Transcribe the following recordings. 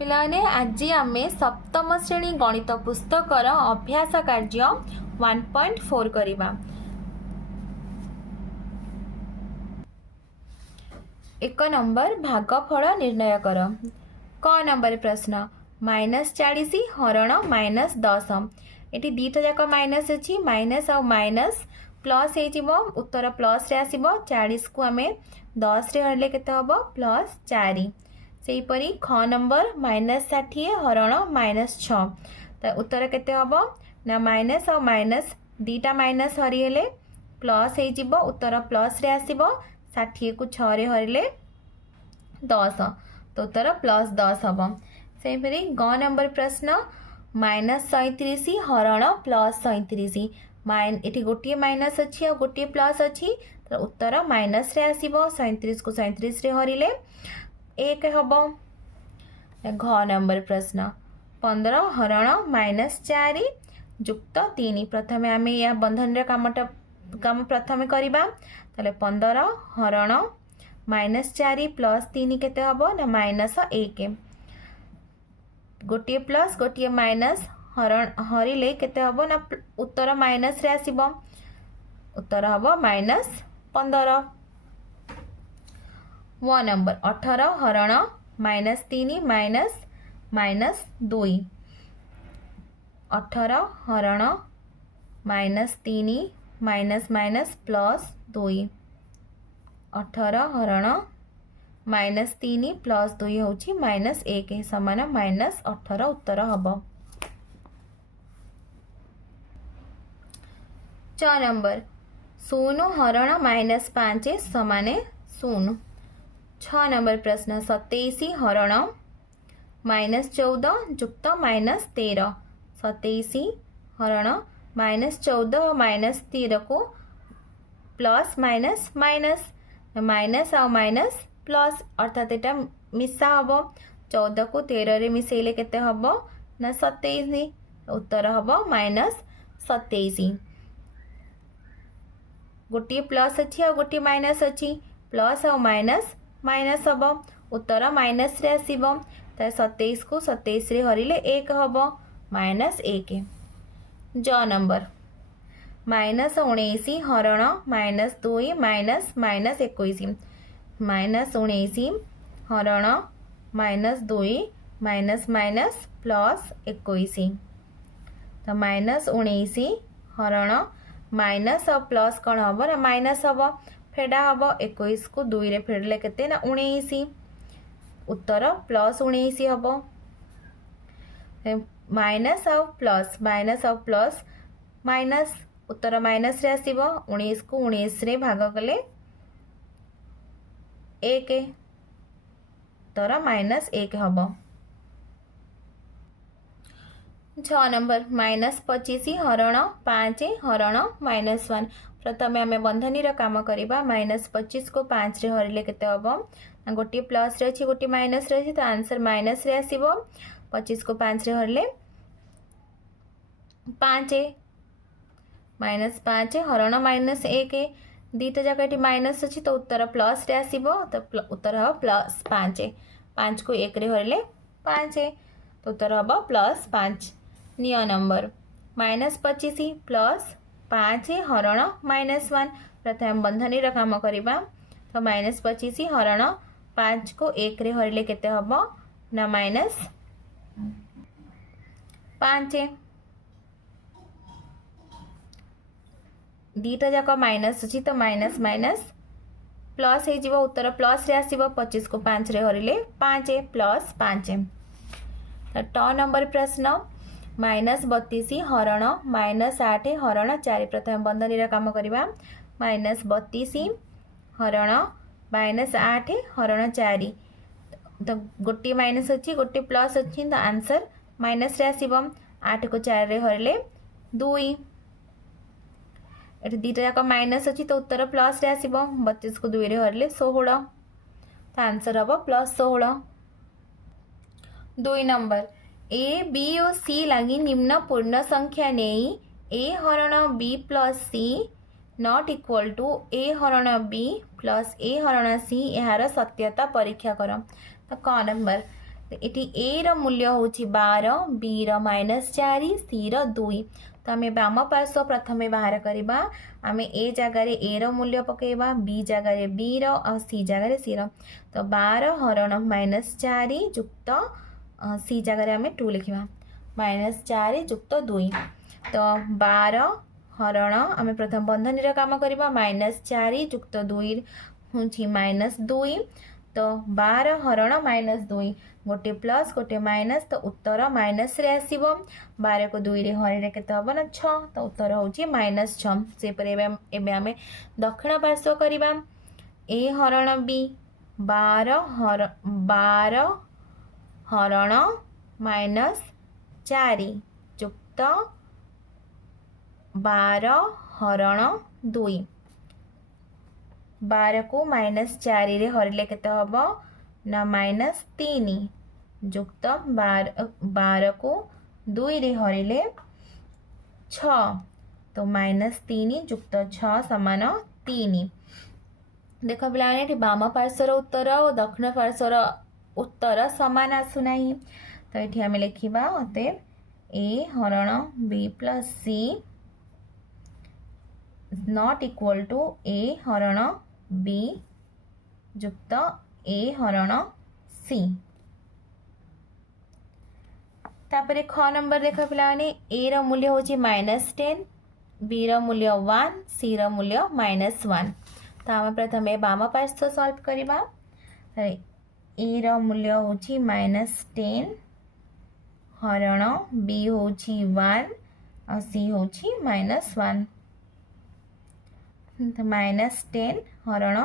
पिलाने आज आम सप्तम श्रेणी गणित पुस्तकर अभ्यास कार्य 1.4 करवा। एक नंबर भागफल निर्णय कर। क नंबर प्रश्न -40 हरण -10 ये दीटा जाक माइनस अच्छी माइनस आ माइनस प्लस हो उत्तर प्लस रे आसीबो 40 को आम 10 रे हरले केते हबो +4। सेहीपरि ख नंबर -60 हरण -6 तो उत्तर केते हबो ना माइनस आ माइनस दीटा माइनस हरिले प्लस हो उत्तर प्लस रे आसीबो 60 को 6 रे हरिले 10 तो उत्तर +10 हम। से ग नंबर प्रश्न -37 हरण +37 ये गोटे माइनस अच्छी और गोटे प्लस अच्छी तो उत्तर माइनस रे आसीबो 37 को 37 रे हरिले 1 हम। घ नंबर प्रश्न 15 हरण -4 युक्त 3 प्रथम आम या बंधन रे काम प्रथम करवा 15 हरण -4 + 3 केते हबो ना -1 गोटे प्लस गोटे माइनस हरण हरिले केते हबो ना उत्तर माइनस रे आसीबो उत्तर हबो -15। व नंबर 18 हरण -3 -2 18 हरण -3 +2 18 हरण -3 + 2 होची -1 समान -18 उत्तर हबो। 4 नंबर 0 हरण -5 समान 0। 6 नंबर प्रश्न 27 हरण -14 युक्त -13 27 हरण -14 -13 को प्लस माइनस माइनस माइनस आ माइनस प्लस अर्थात एटा मिसा हम 14 को 13 रे मिसेले केते हबो ना 27 उत्तर हबो -27। गोटे प्लस अच्छी और गोटे माइनस अच्छी प्लस और माइनस माइनस हम उत्तर माइनस रे आसीबो 27 को 27 रे हरिले 1 हबो -1। ज नंबर -19 हरण -2 -21 -19 हरण -2 +21 तो -19 हरण माइनस और प्लस कौन हम ना माइनस हम फेडा हम 21 को 2 रे फेडले केते ना 19 उत्तर +19 हम। माइनस और प्लस माइनस उत्तर माइनस रे आसीबो 19 को 19 रे भाग कले 1 उत्तर -1 हबो। 6 नंबर -25 हरण 5 हरण -1 प्रथम आम बंधनी काम करवा -25 को 5 रे हरिले केते हबो गोटे प्लस रे अछि गोटे माइनस रे अछि तो आंसर माइनस रे आसीबो 25 को 5 रे हरिले 5 -5 हरण -1 दीटा जाक ये माइनस अच्छी तो उत्तर प्लस रे आसीबो तो उत्तर हम +5 5 को 1 रे हरिले 5 तो उत्तर हम +5। निय नंबर -25 + 5 हरण -1 प्रथम बंधनी काम करवा तो -25 हरण 5 को 1 रे हरिले केते हबो ना -5 दीटा जाक माइनस अच्छी तो माइनस माइनस प्लस हो उत्तर प्लस रे आसीबो 25 को 5 रे हरिले 5 +5। ट नंबर प्रश्न -32 हरण -8 हरण 4 प्रथम बंधनी काम करवा -32 हरण -8 हरण 4 तो गोटे माइनस अच्छी गोटे प्लस अच्छी तो आंसर माइनस रे आसीबो 8 को 4 रे हरिले 2 ये दीटा जाक माइनस अच्छी तो उत्तर प्लस रे आसीबो 32 को 2 रे हरिले 16 तो आंसर हम +16। 2 नंबर ए बी और सी लगी निम्न पूर्ण संख्या नहीं ए हरण B + C not equal to A हरण बी + ए हरण सी यार सत्यता परीक्षा कर। तो क नंबर तो ये ए रो मूल्य होची 12, बी रो -4, सी रो 2। तो आम बाम पार्श्व प्रथमे बाहर करवा। आम ए जगार ए रो मूल्य पकेबा, बी जगार बी रो और सी जगार सी रो। तो 12 हरण -4 जुक्त सी जगार आम 2 लिखा, -4 जुक्त 2। तो 12 हरण आम प्रथम बंधनी काम करवा, -4 जुक्त 2 हूँ -2। तो 12 हरण -2 गोटे प्लस गोटे माइनस, तो उत्तर माइनस रे आसीबो। 12 को 2 रे हरिले केते हबो ना 6, तो उत्तर होची -6। सेपर एबे आमे दक्षिण पार्श्व करबा। ए हरण बी 12 हरण -4 जुक्त 12 हरण 2। 12 को -4 रे हरिले केते हबो ना -3 जुक्त 12 को 2 रे हरिले 6। तो -3 जुक्त 6 समान 3। देख पे बाम पार्श्वर उत्तर और दक्षिण पार्श्वर उत्तर समान आसुना। तो ये आम लिखा अतएव ए हरण B plus C not equal to A हरण बी जुक्त ए हरण सी। तापरे ख नंबर देख पे ए रो मूल्य होची -10, बी रो मूल्य 1, सी रो मूल्य -1। तो आम प्रथम बाम पार्श्व सॉल्व करवा। ए रो मूल्य होची -10 हरण बी होची 1 और सी होची -1। तो -10 हरण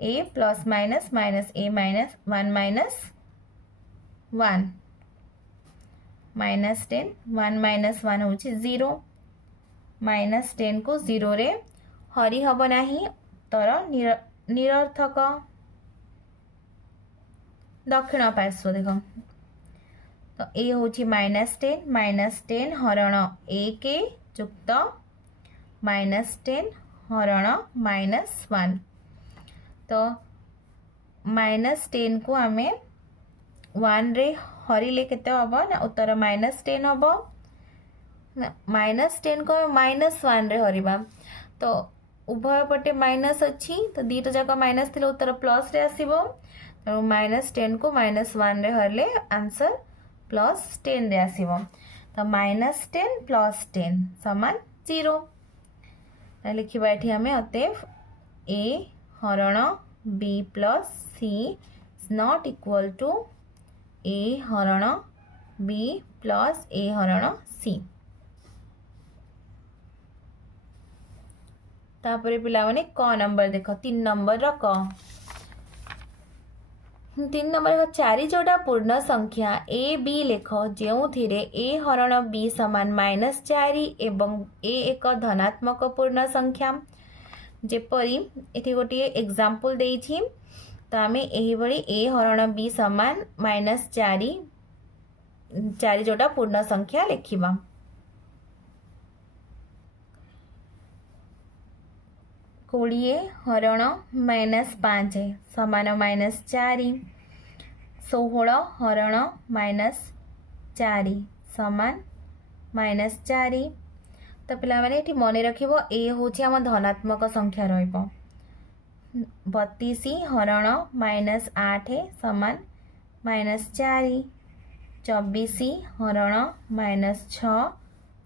ए प्लस माइनस माइनस ए माइनस 1 माइनस 1 -10 1 माइनस 1 होची 0। -10 को 0 रे हरि हब नाही, तर निरर्थक। दक्षिण पार्श्व देख, तो ए होची -10 हरण 1 जुक्त -10 हरण -1। तो -10 को आम 1 रे हरिले केते हबो ना उत्तर -10 हबो। -10 को -1 रे हरिबा, तो उभय पटे माइनस अच्छी, तो दीटा जाक माइनस थिले उत्तर प्लस रे आसीबो। तो -10 को -1 रे हरले आंसर +10 रे आसीबो। तो -10 + 10 समान 0। लिखिबा एठी हमें अतएव ए हरण B plus C not equal to A हरण बी प्लस ए हरण सी। तापरे पिला माने क नंबर देख, 3 नंबर रो क। 3 नंबर का 4 जोड़ा पूर्ण संख्या ए बी लेख जो ए हरण बी समान -4 एवं ए एक धनात्मक पूर्ण संख्या। जेपरी एठी गोटे एग्जांपल देइछि, तो आमे एही बड़ी ए हरण बी समान -4 जोड़ा पूर्ण संख्या लिखिबा। कोड़िए हरण -5 समान -4। 16 हरण -4 समान -4। तो पिला माने एठी मने रखिबो ए होछि हम धनात्मक संख्या रहइबो। 32 हरण -8 समान -4। 24 हरण -6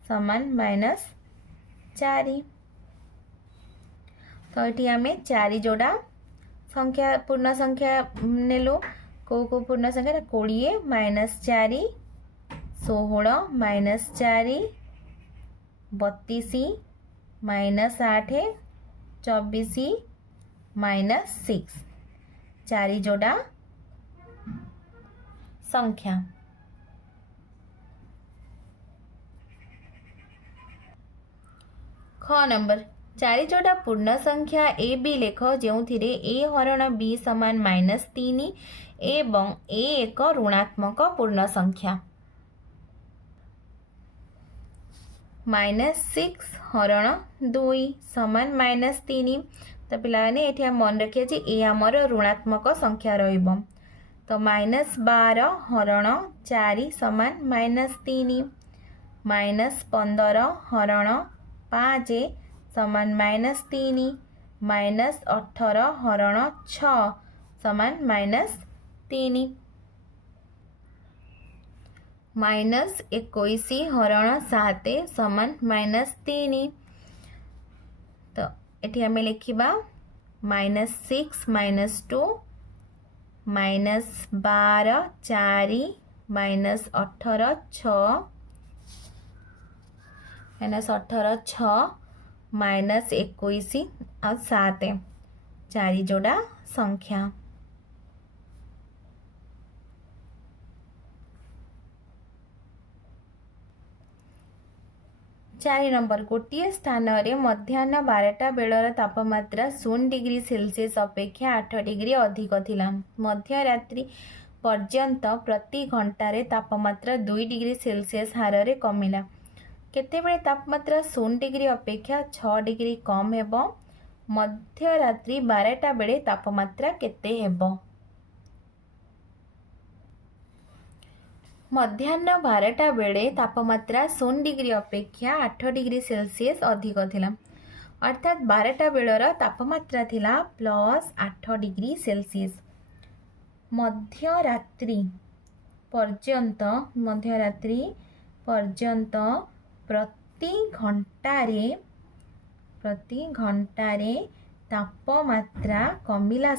समान -4। तो ये आम 4 जोड़ा संख्या पूर्ण संख्या नेलु। को पूर्ण संख्या 20 -4, 16 -4, 32 -8, 24 -6 4 जोड़ा संख्या। ख नंबर 4 जोड़ा पूर्ण संख्या ए बी लेख जो ए हरण बी समान -3 एवं ए एक ऋणात्मक पूर्ण संख्या। -6 हरण 2 समान -3। तो पिलाने ये मन रखिए ए आमर ऋणात्मक संख्या रहिबो। तो -12 हरण 4 समान -3 -15 हरण 5 समान -3 -18 हरण 6 समान -3 -21 हरण 7 समान -3 तो ये आम लिखा -6 -2 -12 4 -18 6 -18 6 -21 आ 7 4 जोड़ा संख्या। 4 नंबर गोटे स्थान रे मध्याह्न 12टा बेलर तापमात्रा 0 डिग्री सेल्सियस अपेक्षा 8 डिग्री अधिक थिला। मध्यरात्रि पर्यंत प्रति घंटारे तापमात्रा 2 डिग्री सेल्सियस हार रे कमिला। केतेबेले तापमात्रा 0 डिग्री अपेक्षा 6 डिग्री कम हेबो। मध्यरात्रि 12टा बेले तापमात्रा केते हेबो? मध्याह्न 12टा बेले तापमात्रा 0 डिग्री अपेक्षा 8 डिग्री सेल्सियस अधिक थिला। अर्थात 12टा बेलर तापमात्रा थिला +8 डिग्री सेल्सियस। मध्यरात्रि पर्यंत प्रति घंटारे तापमात्रा कमिला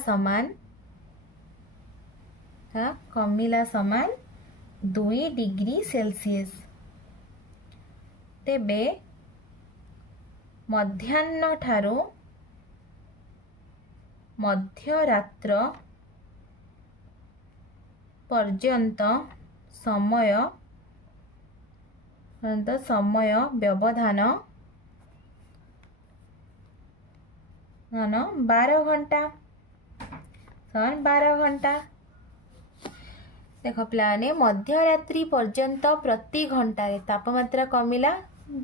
समान 2 डिग्री सेल्सियस। तेबे मध्याह्न ठारू मध्यरात्र पर्यंत समय व्यवधान 12 घंटा 12 घंटा। देख प्लाने मध्यरात्रि पर्यंत प्रति घंटारे तापमात्रा कमिला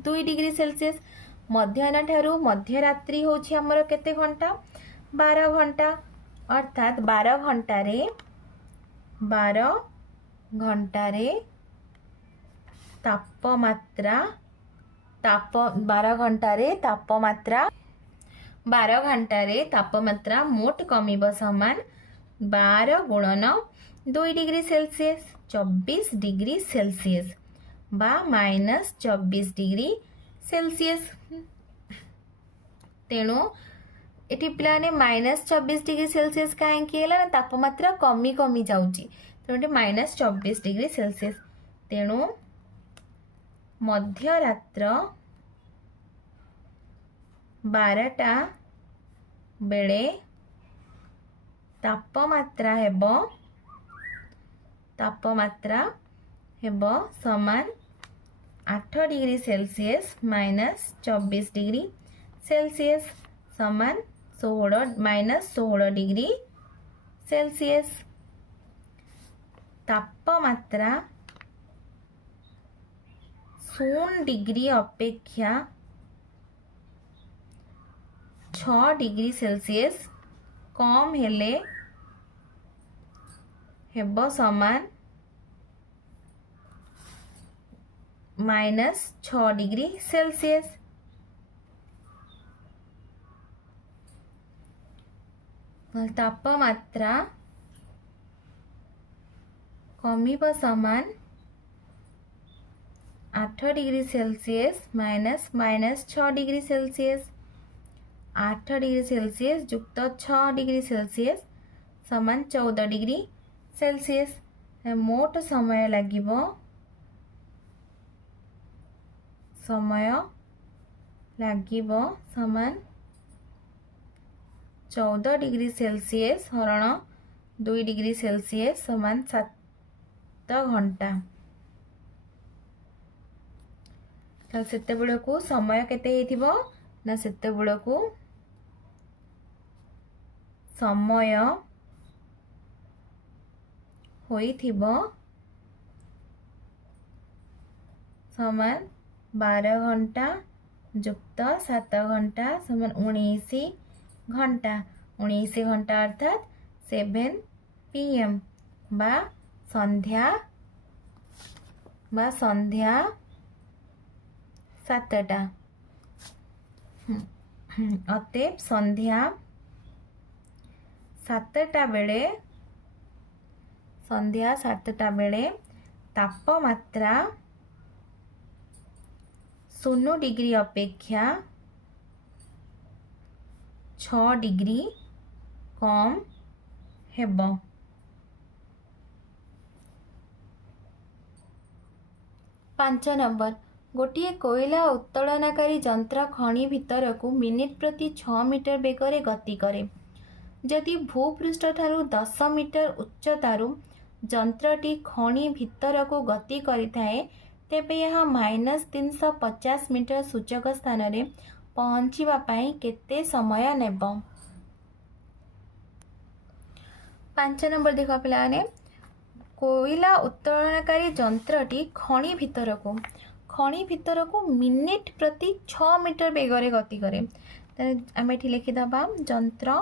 2 डिग्री सेल्सियस। मध्याह्न ठारू मध्यरात्रि होछि हमर केते घंटा 12 घंटा। अर्थात 12 घंटारे 12 घंटारे तापमात्रा 12 घंटारे तापमात्रा मोट कमिब समान 12 गुणन 2 डिग्री सेल्सियस 24 डिग्री सेल्सियस बा -24 डिग्री सेल्सियस। तेणु एटी पिलाने -24 डिग्री सेल्सियस कहीं ना तापमात्रा कमी कमी जाऊँगी तेणु -24 डिग्री सेल्सियस। तेणु मध्यरात्र 12टा बेले तापमात्रा हेबो समान 8 डिग्री सेल्सियस -24 डिग्री सेल्सियस समान -16 डिग्री सेल्सियस। तापमात्रा 0 डिग्री अपेक्षा 6 डिग्री सेल्सियस कम हेले हेबो समान -6 डिग्री सेल्सियस। तापमात्रा कमिबो समान 8 degree Celsius -6 degree Celsius. 8 degree Celsius युक्त 6 डिग्री सेल्सियस समान 14 डिग्री सेल्सियस। मोट समय लागिबो समान 14 डिग्री सेल्सियस हरण 2 डिग्री सेल्सियस समान 7 घंटा। सेते बेलकू समय केते हेतिबो ना सेते बेलकू समय होइथिबो समान 12 घंटा युक्त 7 घंटा समान 19 घंटा। 19 घंटा अर्थात 7 PM बा संध्या 7टा अतएव संध्या 7टा बेले तापमात्रा 0 डिग्री अपेक्षा 6 डिग्री कम हेबो। 5 नंबर गोटे कोयला उत्तोलनकारी जंत्र खनि भितर को मिनिट प्रति 6 मीटर बेगर गति करे। जदि भूपृष्ठ ठारू 10 मीटर उच्चतारू जंत्रटी खनि भितर को गति करिथाए तेबे यह -350 मीटर सूचक स्थान रे पहुँचवा पाई केते समय नेब। 5 नंबर देख पिलाने कोयला उत्तोलनकारी जंत्रटी खनि भितर को मिनिट प्रति 6 मीटर बेगर गति करे। आम ये लिखिदबा जंत्र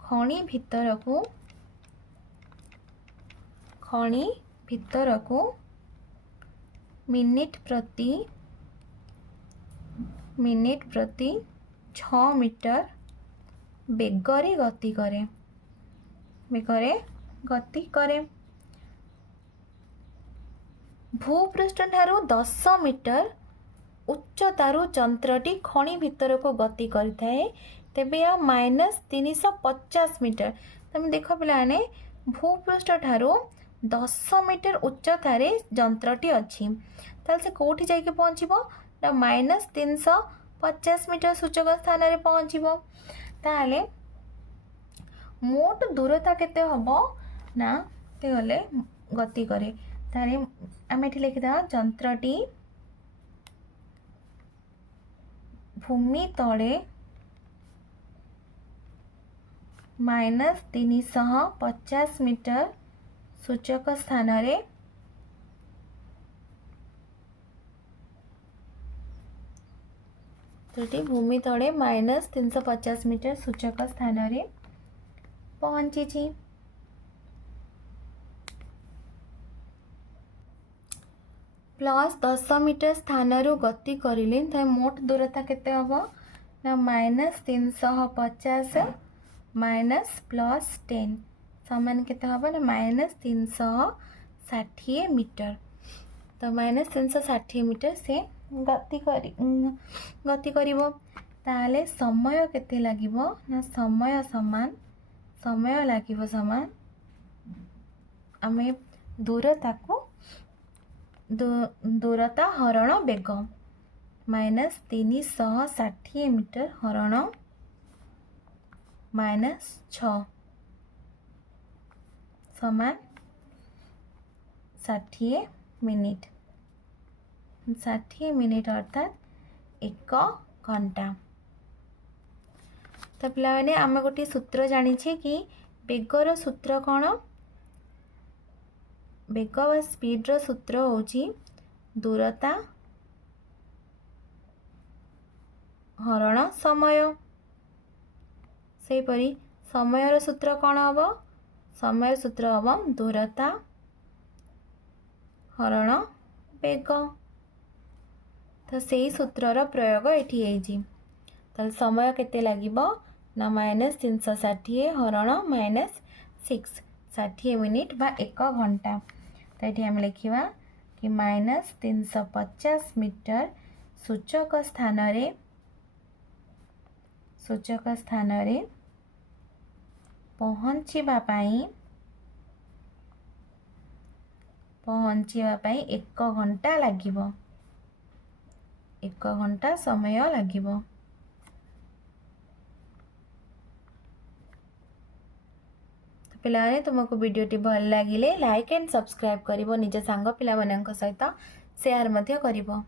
खनि भितर को मिनिट प्रति 6 मीटर बेगरे गति करे। भूपृष्ठ ठारू 10 मीटर उच्चतारू जंत्रटी खनि भितर को गति करिथाए तेबे या -350 मीटर। तुम देख पिलाने भूपृष्ठ ठारू 10 मीटर उच्चतारे जंत्रटी अच्छी ताल से कोठी जाके पहुँचबो ना -350 मीटर सूचक स्थान रे पहुँचबो। ताले मोट दूरता केते हबो ना ते गले गति करे। ताले आम ये लिखिदा जंत्रटी भूमि तले -350 मीटर सूचक स्थान रे भूमि तले -350 मीटर सूचक स्थान रे पहुँची। +10 मीटर स्थान रू गति करिले त मोट दूरता केते हबो ना -350 -+10 समान केते हबो ना -360 मीटर। तो -360 मीटर से गति करिवो ताले समय केते लागिवो ना समय लागिवो समान आमे दूरता हरण बेग -360 मीटर हरण -6 समान 60 मिनिट। 60 मिनिट अर्थात 1 घंटा। तो पिलाने आम गोटे सूत्र जानी कि बेगर सूत्र कौन बेग व स्पीड्र सूत्र होची दूरता हरण समय। सेपरी समयर सूत्र कौन हम समय सूत्र हम दूरता हरण बेग। तो से सूत्रर प्रयोग ये तो समय केते लागिबो ना -360 हरण -6 60 मिनिट बा 1 घंटा। तो ये आम लिखा कि -350 मीटर सूचक स्थान रे पहुँचवा पाई 1 घंटा लागिबो। 1 घंटा समय लागिबो। पिलाने तुमको वीडियोटी भल लगिले लाइक एंड सब्सक्राइब करिवो निज सांग पिला मानक सहित शेयर मध्य करिवो।